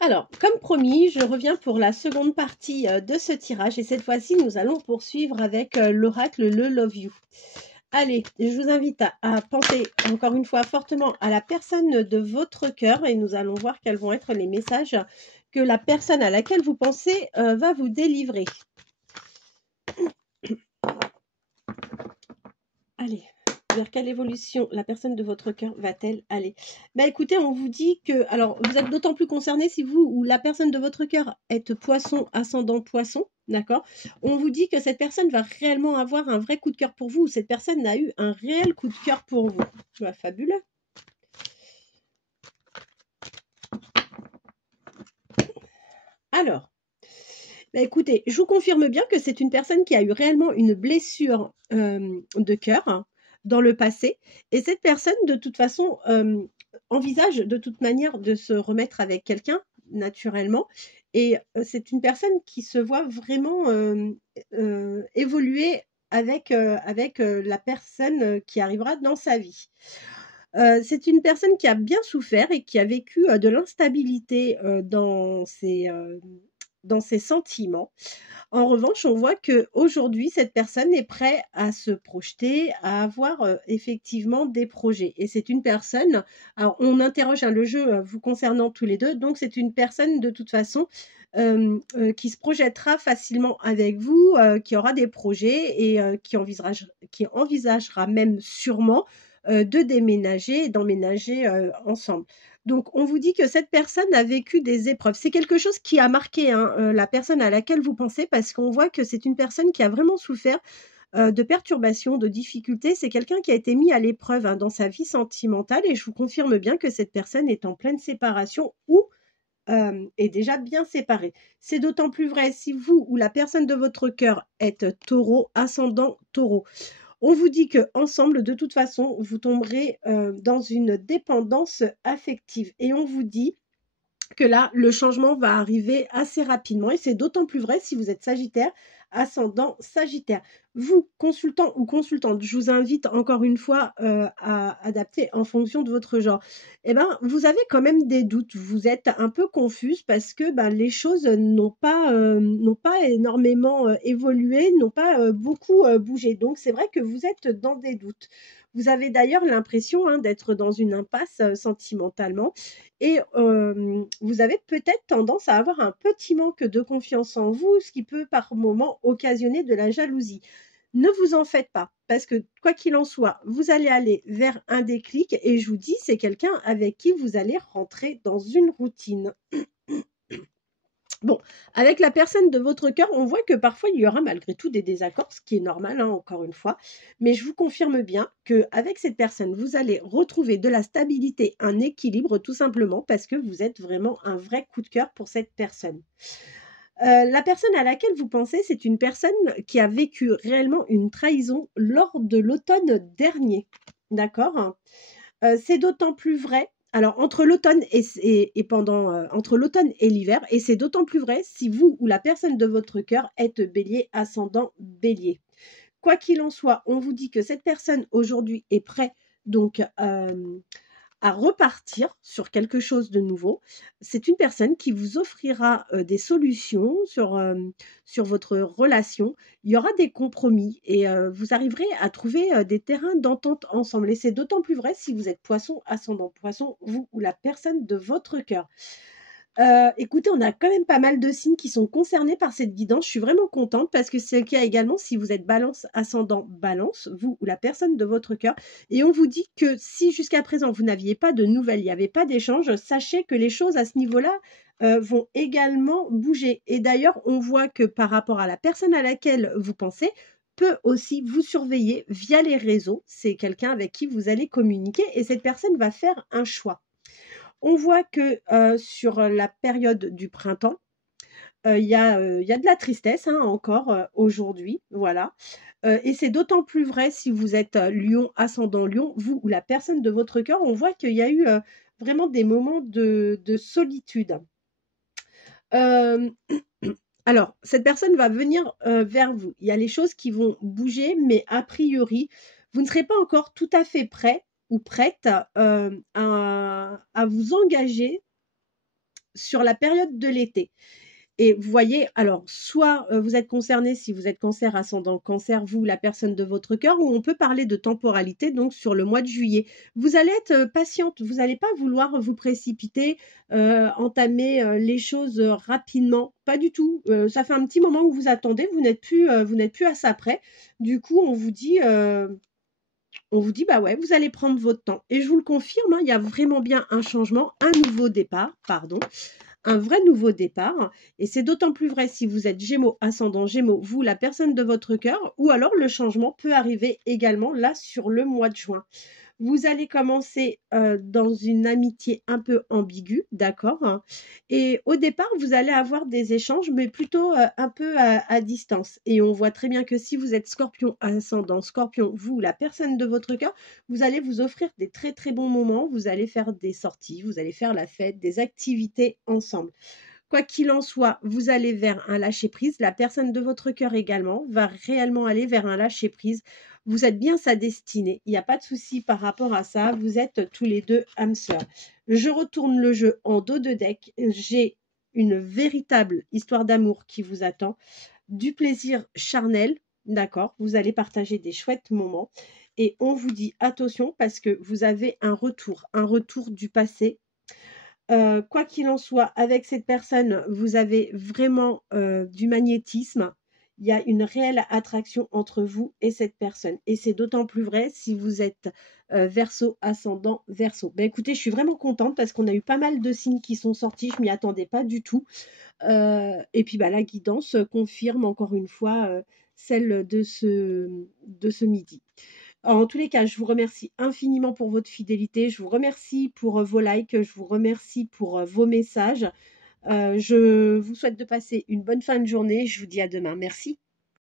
Alors, comme promis, je reviens pour la seconde partie de ce tirage et cette fois-ci, nous allons poursuivre avec l'oracle Le Love You. Allez, je vous invite à penser encore une fois fortement à la personne de votre cœur et nous allons voir quels vont être les messages que la personne à laquelle vous pensez va vous délivrer. Allez, vers quelle évolution la personne de votre cœur va-t-elle aller? Bah écoutez, on vous dit que, alors vous êtes d'autant plus concerné si vous ou la personne de votre cœur êtes poisson, ascendant poisson, d'accord? On vous dit que cette personne va réellement avoir un vrai coup de cœur pour vous, ou cette personne a eu un réel coup de cœur pour vous. Bah, fabuleux. Alors, bah écoutez, je vous confirme bien que c'est une personne qui a eu réellement une blessure de cœur hein, dans le passé. Et cette personne, de toute façon, envisage de toute manière de se remettre avec quelqu'un, naturellement. Et c'est une personne qui se voit vraiment évoluer avec la personne qui arrivera dans sa vie. C'est une personne qui a bien souffert et qui a vécu de l'instabilité dans ses sentiments. En revanche, on voit qu'aujourd'hui, cette personne est prête à se projeter, à avoir effectivement des projets. Et c'est une personne, alors on interroge hein, le jeu vous concernant tous les deux, donc c'est une personne de toute façon qui se projettera facilement avec vous, qui aura des projets et qui envisagera même sûrement de déménager et d'emménager ensemble. Donc, on vous dit que cette personne a vécu des épreuves. C'est quelque chose qui a marqué hein, la personne à laquelle vous pensez parce qu'on voit que c'est une personne qui a vraiment souffert de perturbations, de difficultés. C'est quelqu'un qui a été mis à l'épreuve hein, dans sa vie sentimentale et je vous confirme bien que cette personne est en pleine séparation ou est déjà bien séparée. C'est d'autant plus vrai si vous ou la personne de votre cœur êtes taureau, ascendant taureau. On vous dit que ensemble, de toute façon, vous tomberez dans une dépendance affective. Et on vous dit que là, le changement va arriver assez rapidement. Et c'est d'autant plus vrai si vous êtes Sagittaire, ascendant Sagittaire. Vous, consultant ou consultante, je vous invite encore une fois à adapter en fonction de votre genre. Eh ben, vous avez quand même des doutes. Vous êtes un peu confuse parce que ben, les choses n'ont pas énormément évolué, n'ont pas beaucoup bougé. Donc, c'est vrai que vous êtes dans des doutes. Vous avez d'ailleurs l'impression hein, d'être dans une impasse sentimentalement et vous avez peut-être tendance à avoir un petit manque de confiance en vous, ce qui peut par moment occasionner de la jalousie. Ne vous en faites pas, parce que quoi qu'il en soit, vous allez aller vers un déclic et je vous dis, c'est quelqu'un avec qui vous allez rentrer dans une routine. Bon, avec la personne de votre cœur, on voit que parfois il y aura malgré tout des désaccords, ce qui est normal, hein, encore une fois. Mais je vous confirme bien qu'avec cette personne, vous allez retrouver de la stabilité, un équilibre, tout simplement parce que vous êtes vraiment un vrai coup de cœur pour cette personne. La personne à laquelle vous pensez, c'est une personne qui a vécu réellement une trahison lors de l'automne dernier. D'accord. C'est d'autant plus vrai. Alors, entre l'automne entre l'automne et l'hiver, et c'est d'autant plus vrai si vous ou la personne de votre cœur êtes bélier, ascendant bélier. Quoi qu'il en soit, on vous dit que cette personne aujourd'hui est prête donc à repartir sur quelque chose de nouveau. C'est une personne qui vous offrira des solutions sur votre relation. Il y aura des compromis et vous arriverez à trouver des terrains d'entente ensemble. Et c'est d'autant plus vrai si vous êtes poisson, ascendant poisson, vous ou la personne de votre cœur. Écoutez, on a quand même pas mal de signes qui sont concernés par cette guidance. Je suis vraiment contente parce que c'est le cas également si vous êtes balance, ascendant balance, vous ou la personne de votre cœur. Et on vous dit que si jusqu'à présent vous n'aviez pas de nouvelles, il n'y avait pas d'échange, sachez que les choses à ce niveau-là vont également bouger. Et d'ailleurs, on voit que par rapport à la personne à laquelle vous pensez, peut aussi vous surveiller via les réseaux. C'est quelqu'un avec qui vous allez communiquer et cette personne va faire un choix. On voit que sur la période du printemps, il y a de la tristesse hein, encore aujourd'hui, voilà. Et c'est d'autant plus vrai si vous êtes Lion, ascendant Lion, vous ou la personne de votre cœur, on voit qu'il y a eu vraiment des moments de solitude. Euh, alors, cette personne va venir vers vous. Il y a les choses qui vont bouger, mais a priori, vous ne serez pas encore tout à fait prêt ou prête à vous engager sur la période de l'été. Et vous voyez, alors, soit vous êtes concerné, si vous êtes cancer, ascendant cancer, vous, la personne de votre cœur, ou on peut parler de temporalité, donc sur le mois de juillet. Vous allez être patiente, vous n'allez pas vouloir vous précipiter, entamer les choses rapidement, pas du tout. Ça fait un petit moment où vous attendez, vous n'êtes plus à ça près. Du coup, on vous dit, bah ouais, vous allez prendre votre temps. Et je vous le confirme, hein, il y a vraiment bien un changement, un nouveau départ, pardon, un vrai nouveau départ. Et c'est d'autant plus vrai si vous êtes Gémeaux, ascendant Gémeaux, vous, la personne de votre cœur, ou alors le changement peut arriver également là sur le mois de juin. Vous allez commencer dans une amitié un peu ambiguë, d'accord, hein. Et au départ, vous allez avoir des échanges, mais plutôt un peu à distance. Et on voit très bien que si vous êtes Scorpion, ascendant Scorpion, vous, la personne de votre cœur, vous allez vous offrir des très très bons moments. Vous allez faire des sorties, vous allez faire la fête, des activités ensemble. Quoi qu'il en soit, vous allez vers un lâcher-prise. La personne de votre cœur également va réellement aller vers un lâcher-prise. Vous êtes bien sa destinée. Il n'y a pas de souci par rapport à ça. Vous êtes tous les deux âmes sœurs. Je retourne le jeu en dos de deck. J'ai une véritable histoire d'amour qui vous attend. Du plaisir charnel. D'accord. Vous allez partager des chouettes moments. Et on vous dit attention parce que vous avez un retour du passé. Quoi qu'il en soit, avec cette personne, vous avez vraiment du magnétisme. Il y a une réelle attraction entre vous et cette personne. Et c'est d'autant plus vrai si vous êtes Verseau, ascendant Verseau. Ben écoutez, je suis vraiment contente parce qu'on a eu pas mal de signes qui sont sortis. Je m'y attendais pas du tout. Et puis bah, la guidance confirme encore une fois celle de ce midi. En tous les cas, je vous remercie infiniment pour votre fidélité. Je vous remercie pour vos likes. Je vous remercie pour vos messages. Je vous souhaite de passer une bonne fin de journée. Je vous dis à demain. Merci.